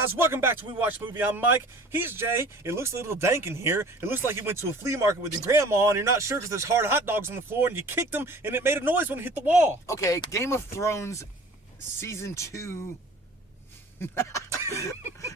guys, welcome back to We Watch Movie. I'm Mike. He's Jay. It looks a little dank in here. It looks like you went to a flea market with your grandma and you're not sure because there's hard hot dogs on the floor and you kicked them and it made a noise when it hit the wall. Okay, Game of Thrones Season 2.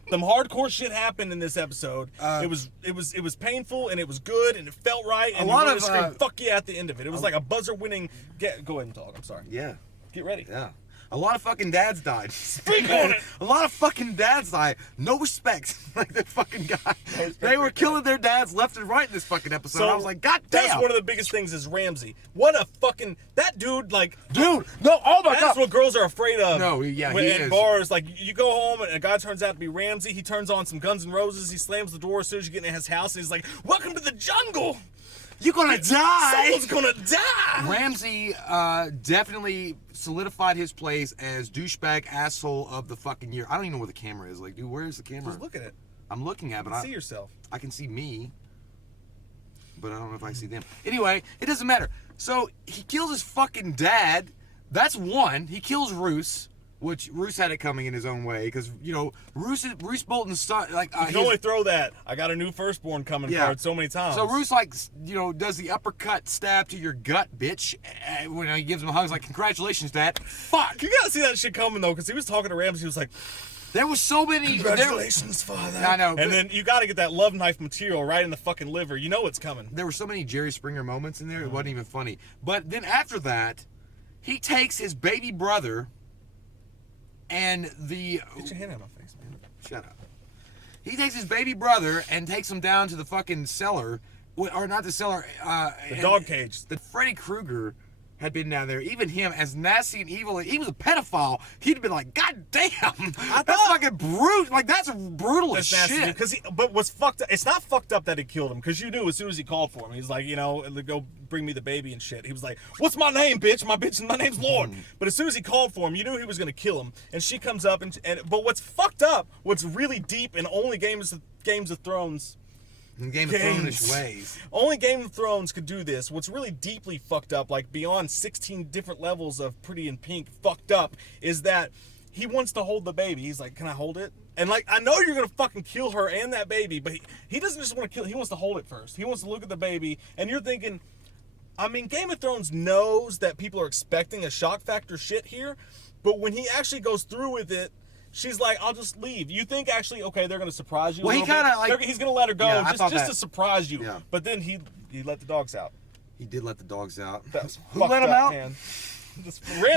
Some hardcore shit happened in this episode. It was painful and it was good and it felt right. And A lot you of screamed, fuck yeah at the end of it. It was like a buzzer-winning. Go ahead and talk. I'm sorry. Yeah. Get ready. Yeah. A lot of fucking dads died. Speak on it. A lot of fucking dads died. No respect. Like that fucking guy. They were killing their dads left and right in this fucking episode. So I was like, God damn. That's one of the biggest things is Ramsay. What a fucking that dude like. Dude, no, oh my That's god. what girls are afraid of. No, yeah, when, he at is. bars, like you go home and a guy turns out to be Ramsay. He turns on some Guns N' Roses. He slams the door as soon as you get in his house, and he's like, "Welcome to the jungle. You're gonna die." Someone's gonna die." Ramsay definitely solidified his place as douchebag asshole of the fucking year. I don't even know where the camera is. Like, dude, where is the camera? Just look at it. I'm looking at it, but See yourself. I can see me, but I don't know if I see them. Anyway, it doesn't matter. So he kills his fucking dad. That's one. He kills Roose, which Roose had it coming in his own way because Roose Bolton's son. Like You can only throw that. I got a new firstborn coming card so many times. So Roose does the uppercut stab to your gut, bitch. When he gives him a hug, he's like, "Congratulations, Dad." Fuck. You gotta see that shit coming though, because he was talking to Ramsay. He was like, There was so many. "Congratulations, father." I know. And then you gotta get that love knife material right in the fucking liver. You know it's coming. There were so many Jerry Springer moments in there. It wasn't even funny. But then after that, he takes his baby brother and the. Get your hand out of my face, man. Shut up. He takes his baby brother and takes him down to the fucking cellar, or not the cellar. The dog cage. The Freddy Krueger had been down there. Even him, as nasty and evil, he was a pedophile. He'd been like, God damn, that's fucking brutal. Like that's brutal as shit. But what's fucked up? It's not fucked up that he killed him, because you knew as soon as he called for him, he's like, go bring me the baby and shit. He was like, "What's my name, bitch? My name's Lord." But as soon as he called for him, you knew he was gonna kill him. And she comes up but what's fucked up? What's really deep in only Games of Thrones. In Game of Thrones ways. Only Game of Thrones could do this. What's really deeply fucked up, like beyond 16 different levels of Pretty in Pink fucked up, is that he wants to hold the baby. He's like, "Can I hold it?" And like, I know you're gonna fucking kill her and that baby, but he doesn't just want to kill it. He wants to hold it first. He wants to look at the baby, and you're thinking, I mean, Game of Thrones knows that people are expecting a shock factor shit here, but when he actually goes through with it, she's like, "I'll just leave." You think actually, okay, they're gonna surprise you. Well, he kind of like he's gonna let her go just to surprise you. Yeah. But then he let the dogs out. He did let the dogs out. Who let him out? Man.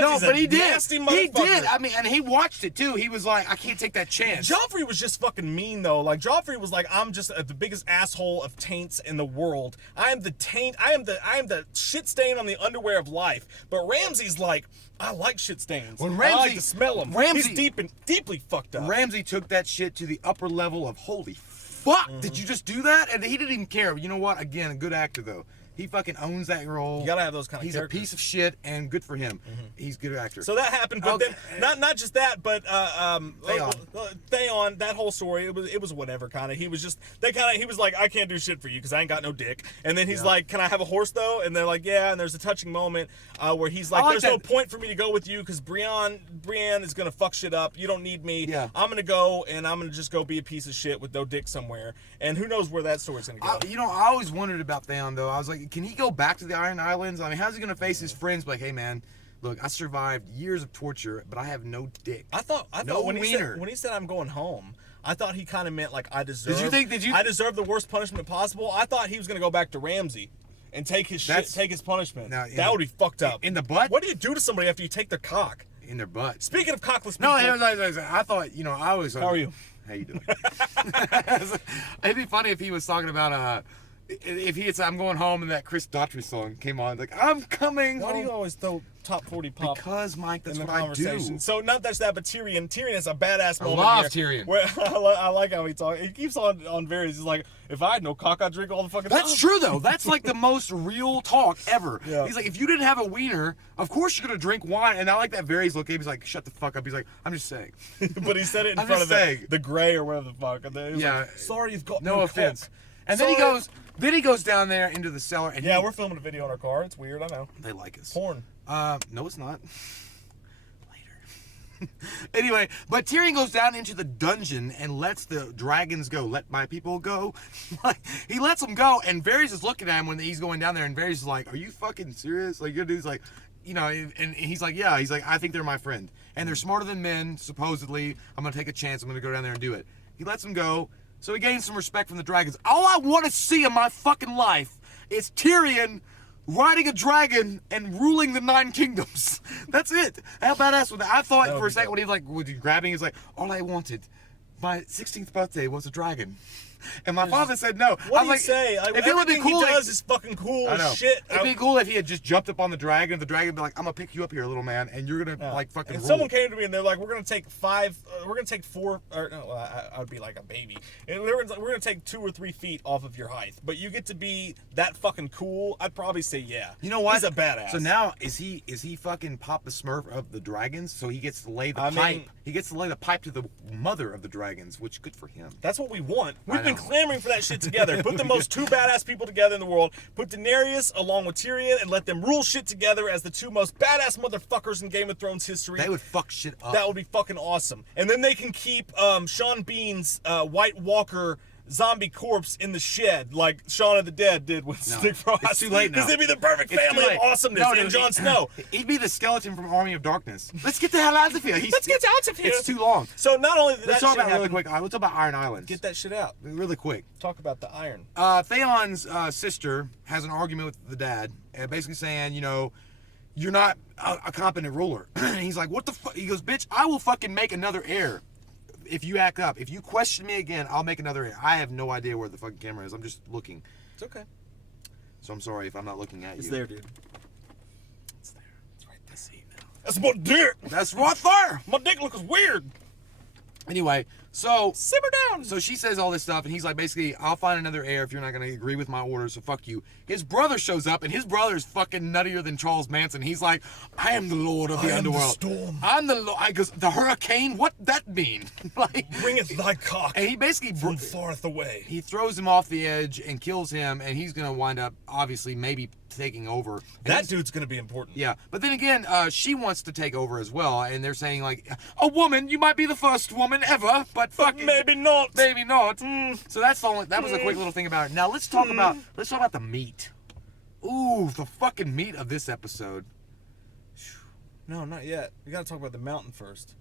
No, but he did. Nasty He motherfucker. did. I mean, and he watched it too. He was like, "I can't take that chance." Joffrey was just fucking mean though. Like Joffrey was like, "I'm just the biggest asshole of taints in the world. I am the taint. I am the shit stain on the underwear of life." But Ramsay's like, "I like shit stains. When I like Ramsay- to smell them." Ramsay- He's deeply fucked up. Ramsay took that shit to the upper level of holy fuck. Did you just do that? And he didn't even care. You know what? Again, a good actor though. He fucking owns that role. You gotta have those kind of He's characters. a piece of shit, and good for him. He's a good actor. So that happened, but Okay. then not just that, but Theon. Theon, that whole story, it was whatever kind of. He was like, "I can't do shit for you because I ain't got no dick." And then he's like, "Can I have a horse though?" And they're like, "Yeah." And there's a touching moment where he's like, "There's no point for me to go with you because Brienne is gonna fuck shit up. You don't need me. Yeah. I'm gonna go and I'm gonna just go be a piece of shit with no dick somewhere." And who knows where that story's gonna go? I always wondered about Theon though. I was like, can he go back to the Iron Islands? I mean, how's he gonna face his friends? Like, "Hey man, look, I survived years of torture, but I have no dick." I thought No when wiener. he said I'm going home, I thought he kind of meant like I deserve. Did you? I deserve the worst punishment possible. I thought he was gonna go back to Ramsay and take his punishment. Now, that would be fucked up. In the butt? What do you do to somebody after you take their cock? In their butt. Speaking of cockless people, No, I thought, I always. How are you? How you doing? It'd be funny if he was talking about if he had said, "I'm going home," and that Chris Daughtry song came on, like, "I'm coming Why home." do you always throw top 40 pop? Because, Mike, that's in what the I conversation. do. So not that's that, but Tyrion is a badass moment. love here, Tyrion. Where I like how he talks. He keeps on various. He's like, "If I had no cock, I'd drink all the fucking." That's true, though. That's like the most real talk ever. Yeah. He's like, if you didn't have a wiener, of course you're going to drink wine. And I like that Varys look at him. He's like, "Shut the fuck up." He's like, "I'm just saying." But he said it in I'm front just of saying. the Gray or whatever the fuck. And then he was Yeah. like, "Sorry, you've got No offense. cock." And Sorry. then he goes down there into the cellar. And Yeah, we're filming a video on our car. It's weird, I know. they like us. Porn. No, it's not. Anyway, but Tyrion goes down into the dungeon and lets the dragons go. Let my people go. Like, he lets them go, and Varys is looking at him when he's going down there, and Varys is like, are you fucking serious? Like, your dude's like, you know, and he's like, yeah. He's like, I think they're my friend. And they're smarter than men, supposedly. I'm going to take a chance. I'm going to go down there and do it. He lets them go, so he gains some respect from the dragons. All I want to see in my fucking life is Tyrion riding a dragon and ruling the 9 kingdoms. That's it. How badass was that? I thought for a second when he was grabbing, he's like, all I wanted, my 16th birthday was a dragon. And my father said no. What I do was you say? if it would be cool, he does is fucking cool I know. as shit. It'd be cool if he had just jumped up on the dragon, and the dragon would be like, I'm gonna pick you up here, little man, and you're gonna like fucking And rule. someone came to me and they're like, we're gonna take 4, or no, I would be like a baby. And we're gonna take 2 or 3 feet off of your height, but you get to be that fucking cool. I'd probably say yeah. You know what? He's a badass. So now is he fucking Pop the Smurf of the dragons? So he gets to lay the I pipe. mean- He gets to lay the pipe to the mother of the dragons, which good for him. That's what we want. We've I been know. clamoring for that shit together. Put the most 2 badass people together in the world. Put Daenerys along with Tyrion and let them rule shit together as the 2 most badass motherfuckers in Game of Thrones history. They would fuck shit up. That would be fucking awesome. And then they can keep Sean Bean's White Walker zombie corpse in the shed like Shaun of the Dead did with Stick Frost. It's too late now. Because they'd be the perfect It's too family of late. awesomeness No, and Jon Snow. He'd be the skeleton from Army of Darkness. Let's get the hell out of here. Let's get out of here. It's too long. So not only did Let's that talk shit about really happen, quick. Let's talk about Iron Islands. get that shit out. really quick. Talk about the iron. Theon's sister has an argument with the dad, basically saying, you know, you're not a competent ruler. And he's like, what the fuck? He goes, bitch, I will fucking make another heir if you act up. If you question me again, I'll make another heir. I have no idea where the fucking camera is. I'm just looking. It's okay. So I'm sorry if I'm not looking at you. It's there, dude. It's there. It's right there. See now. That's my dick. That's right there. My dick looks weird. Anyway, so Simmer down. So she says all this stuff, and he's like, basically, I'll find another heir if you're not going to agree with my orders, so fuck you. His brother shows up, and his brother's fucking nuttier than Charles Manson. He's like, I am the lord of the underworld. storm. I'm the lord. I goes, the hurricane? What that mean? Like, Bringeth thy cock and he basically, from farth away. he throws him off the edge and kills him, and he's going to wind up, obviously, maybe taking over. And That he's- dude's gonna be important. yeah, but then again, she wants to take over as well, and they're saying like, a woman, you might be the first woman ever, but fucking Maybe not. maybe not. So that's the only, that was a quick little thing about it. Now let's talk about the meat. Ooh, the fucking meat of this episode. No, not yet. We gotta talk about the mountain first.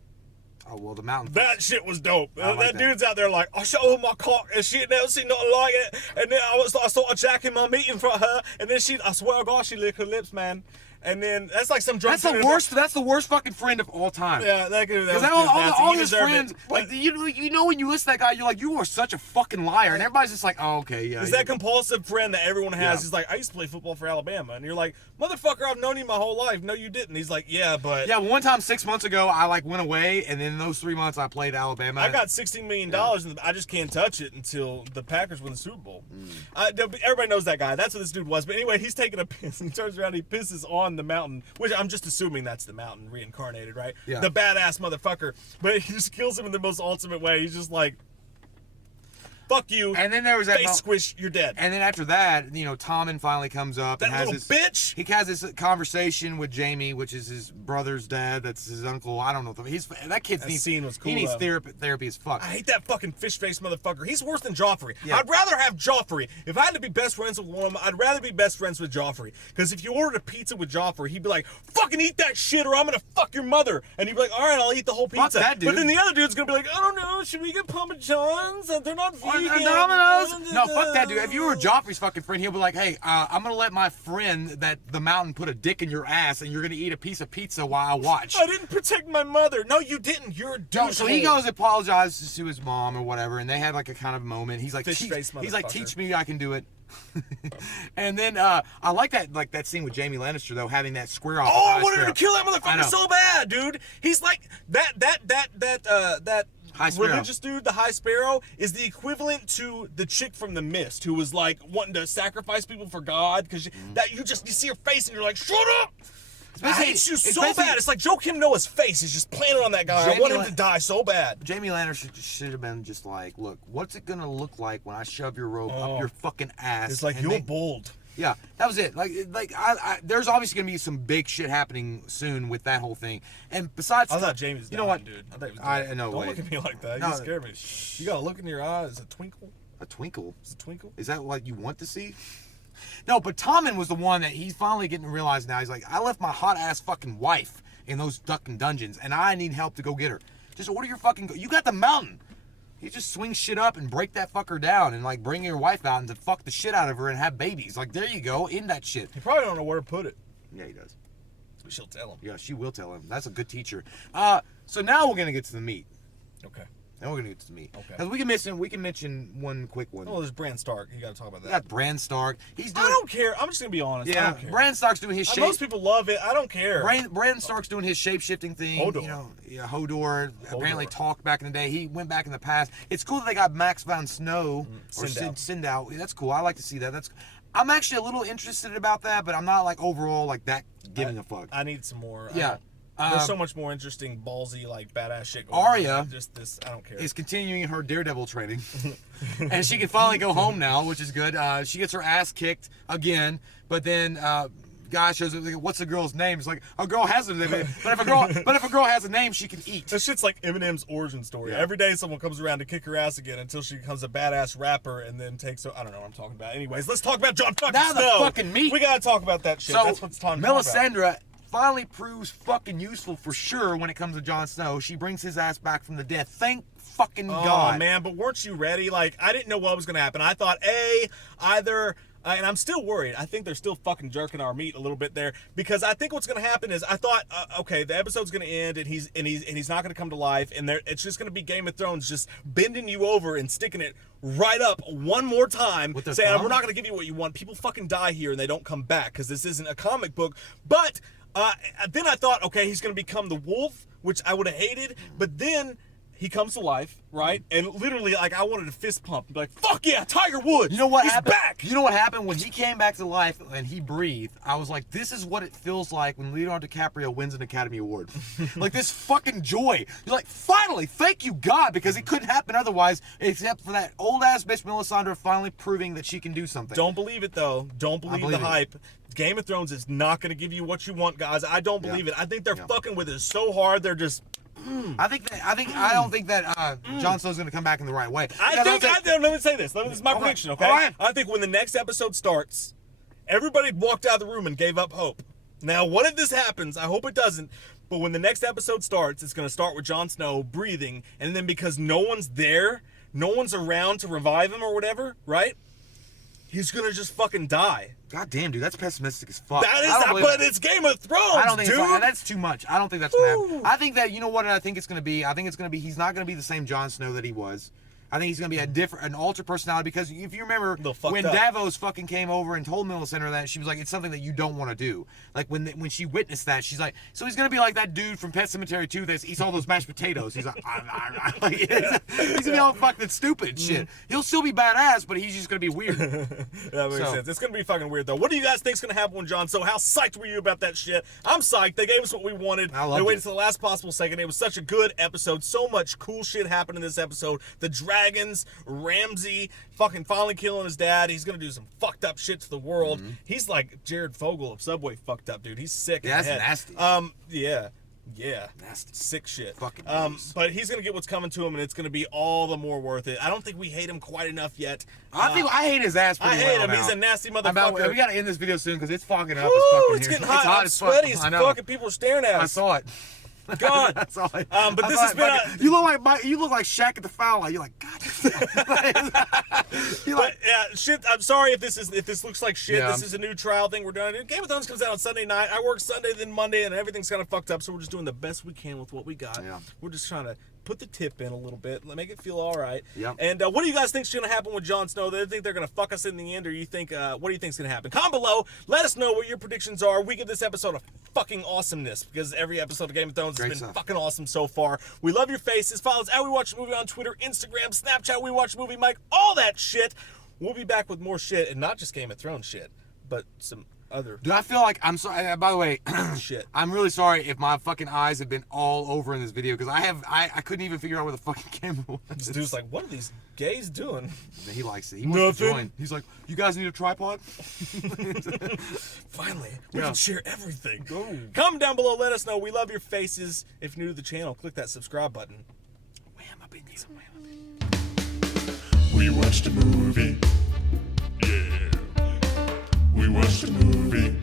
Oh well, the mountain. That shit was dope. I like that that. dude's out there like, I showed her my cock and she never seen nothing like it. And then I started jacking my meat in front of her. And then I swear to God, she licked her lips, man. And then that's like some drunk. That's the dude- worst. That's the worst fucking friend of all time. Yeah, that could. Because That all, was all, nasty. all He his deserved friends, it. like you know, when you listen to that guy, you're like, you are such a fucking liar, and everybody's just like, oh okay, yeah. It's yeah. that compulsive friend that everyone has. Yeah. He's like, I used to play football for Alabama, and you're like, motherfucker, I've known you my whole life. No, you didn't. He's like, yeah, but Yeah, one time 6 months ago, I like went away, and then those 3 months I played Alabama. I got $16 million, and I just can't touch it until the Packers win the Super Bowl. Everybody knows that guy. That's what this dude was. But anyway, he's taking a piss, and he turns around, and he pisses on the mountain, which I'm just assuming that's the mountain reincarnated, right? Yeah. The badass motherfucker. But he just kills him in the most ultimate way. He's just like, fuck you. And then there was that. Face squish, you're dead. And then after that, you know, Tommen finally comes up That and has little this bitch. He has this conversation with Jamie, which is his brother's dad. That's his uncle. I don't know. That kid That needs scene was cool, He needs though. therapy as fuck. I hate that fucking fish-faced motherfucker. He's worse than Joffrey. Yeah. I'd rather have Joffrey. If I had to be best friends with one of them, I'd rather be best friends with Joffrey. Because if you ordered a pizza with Joffrey, he'd be like, fucking eat that shit or I'm gonna fuck your mother. And he'd be like, all right, I'll eat the whole Fuck pizza. that dude. But then the other dude's gonna be like, I don't know, should we get Papa John's? They're not vegan. Domino's? No, fuck that dude. If you were Joffrey's fucking friend, he'll be like, hey, I'm gonna let my friend that the mountain put a dick in your ass and you're gonna eat a piece of pizza while I watch. I didn't protect my mother. No, you didn't. You're a douche. So he goes and apologizes to his mom or whatever, and they have like a kind of moment. He's like, Fish-faced he's like, motherfucker. teach me, I can do it. And then I like that scene with Jamie Lannister though, having that square off. Oh, with I High wanted Sparrow. to kill that I motherfucker know. so bad, dude. He's like that High Sparrow. religious dude, the High Sparrow, is the equivalent to the chick from The Mist who was like wanting to sacrifice people for God because you see her face and you're like, shut up. I basically- hate you it's so basically- bad. It's like Joakim Noah's face is just planted on that guy. I Jamie want him Lan- to die so bad. Jamie Lannister should have been just like, look, what's it gonna look like when I shove your rope up your fucking ass? It's like, and you're then- bold. Yeah, that was it. There's obviously gonna be some big shit happening soon with that whole thing. And besides, I thought Jamie was you know what, dude. I thought he was I dead. no Don't way. look at me like that. No. You scared me. You got a look in your eyes. A twinkle. A twinkle. Is it a twinkle? Is that what you want to see? No, but Tommen was the one that he's finally getting to realize now. He's like, I left my hot ass fucking wife in those fucking dungeons, and I need help to go get her. Just order your fucking. You got the mountain. You just swing shit up and break that fucker down, and like bring your wife out and to fuck the shit out of her and have babies. Like there you go, in that shit. He probably don't know where to put it. Yeah, he does. But she'll tell him. Yeah, she will tell him. That's a good teacher. So now we're gonna get to the meat. Okay. Now we're gonna get to the meat. Okay. 'Cause we can mention one quick one. Oh, there's Bran Stark. You got to talk about We that. got Bran Stark. He's doing. I don't care. I'm just gonna be honest. I Yeah, don't care. Bran Stark's doing his shape. Most people love it. I don't care. Bran Stark's doing his shape-shifting thing. Hodor. You know, yeah, Hodor apparently Hodor. talked back in the day. He went back in the past. It's cool that they got Max von Snow or Syndau. Syndau. That's cool. I like to see that. I'm actually a little interested about that, but I'm not like overall like that giving a fuck. I need some more. Yeah. There's so much more interesting, ballsy, like badass shit going Arya on. Just this, I don't care. Is continuing her Daredevil training, and she can finally go home now, which is good. She gets her ass kicked again, but then guy shows up. Like, what's the girl's name? It's like a girl has a name, but if a girl has a name, she can eat. This shit's like Eminem's origin story. Yeah. Every day someone comes around to kick her ass again until she becomes a badass rapper and then takes. I don't know what I'm talking about. Anyways, let's talk about Jon fucking Now the Snow. fucking meat. We gotta talk about that shit. So That's what's time to talk about. Melisandre finally proves fucking useful for sure when it comes to Jon Snow. She brings his ass back from the dead. Thank fucking God. Oh man, but weren't you ready? Like, I didn't know what was gonna happen. I thought either. And I'm still worried. I think they're still fucking jerking our meat a little bit there because I think what's gonna happen is I thought, okay, the episode's gonna end and he's not gonna come to life and it's just gonna be Game of Thrones just bending you over and sticking it right up one more time, With their saying thumb? we're not gonna give you what you want. People fucking die here and they don't come back because this isn't a comic book. But then I thought, okay, he's gonna become the wolf, which I would have hated. But then he comes to life, right? And literally, like, I wanted to fist pump. Like, fuck yeah, Tiger Woods. You know what He's happened? back. You know what happened when he came back to life and he breathed? I was like, this is what it feels like when Leonardo DiCaprio wins an Academy Award. Like this fucking joy. You're like, finally, thank you God, because it couldn't happen otherwise, except for that old ass bitch Melisandre finally proving that she can do something. Don't believe it though. Don't believe believe the it. hype. Game of Thrones is not going to give you what you want, guys. I don't believe it. I think they're Yeah. fucking with it so hard. They're just. I don't think that Jon Snow's gonna come back in the right way. Let me say this. This is my prediction, okay? All right. I think when the next episode starts, everybody walked out of the room and gave up hope. Now, what if this happens? I hope it doesn't. But when the next episode starts, it's going to start with Jon Snow breathing, and then because no one's there, no one's around to revive him or whatever, right? He's going to just fucking die. God damn, dude, that's pessimistic as fuck. That is I don't not, believe but it. it's Game of Thrones, I don't think dude. it's like, that's too much. I don't think that's gonna happen. Woo. I think that you know what I think it's gonna be. I think it's gonna be he's not gonna be the same Jon Snow that he was. I think he's gonna be an alter personality because if you remember Little fucked when up. Davos fucking came over and told Melisandre that, she was like, it's something that you don't want to do. Like when she witnessed that, she's like, so he's gonna be like that dude from Pet Sematary 2 that eats all those mashed potatoes. He's like, he's gonna be all fucking stupid and shit. He'll still be badass, but he's just gonna be weird. That makes So- sense. It's gonna be fucking weird though. What do you guys think's gonna happen with Jon Snow? How psyched were you about that shit? I'm psyched. They gave us what we wanted. I loved They waited it. till the last possible second. It was such a good episode. So much cool shit happened in this episode. The dragons, Ramsay, fucking finally killing his dad. He's gonna do some fucked up shit to the world. He's like Jared Fogle of Subway fucked up, dude. He's sick. Yeah, in the that's head. nasty. Yeah. Nasty. Sick shit. Fucking gross. but he's gonna get what's coming to him, and it's gonna be all the more worth it. I don't think we hate him quite enough yet. I hate his ass. I pretty hate well him. now. He's a nasty We motherfucker. gotta end this video soon because it's fogging up. Woo, as fucking it's here. getting hot. I'm as fuck. sweaty as I know. fuck, and people are staring at I us. saw it. God. I saw it. But I this saw has it. been Fucking- you look like Shaq at the foul line. You're like, God. You're But like, shit. I'm sorry if this looks like shit. Yeah. This is a new trial thing we're doing. Game of Thrones comes out on Sunday night. I work Sunday, then Monday, and everything's kind of fucked up. So we're just doing the best we can with what we got. Yeah. We're just trying to put the tip in a little bit, make it feel all right. Yep. And what do you guys think's gonna happen with Jon Snow? Do you think they're gonna fuck us in the end, or you think what do you think's gonna happen? Comment below. Let us know what your predictions are. We give this episode a fucking awesomeness because every episode of Game of Thrones Great has been stuff. fucking awesome so far. We love your faces. Follow us at We Watch a Movie on Twitter, Instagram, Snapchat, We Watch a Movie, Mike, all that shit. We'll be back with more shit, and not just Game of Thrones shit, but some other Do I feel like I'm sorry? By the way, shit. I'm really sorry if my fucking eyes have been all over in this video because I couldn't even figure out where the fucking camera was. This dude's like, what are these gays doing? He likes it. He wants to Nothing. join. He's like, you guys need a tripod? Finally, we Yeah. can share everything. Go. Comment down below. Let us know. We love your faces. If you're new to the channel, click that subscribe button. Wham up in you. We watched a movie. Yeah. We watched a movie.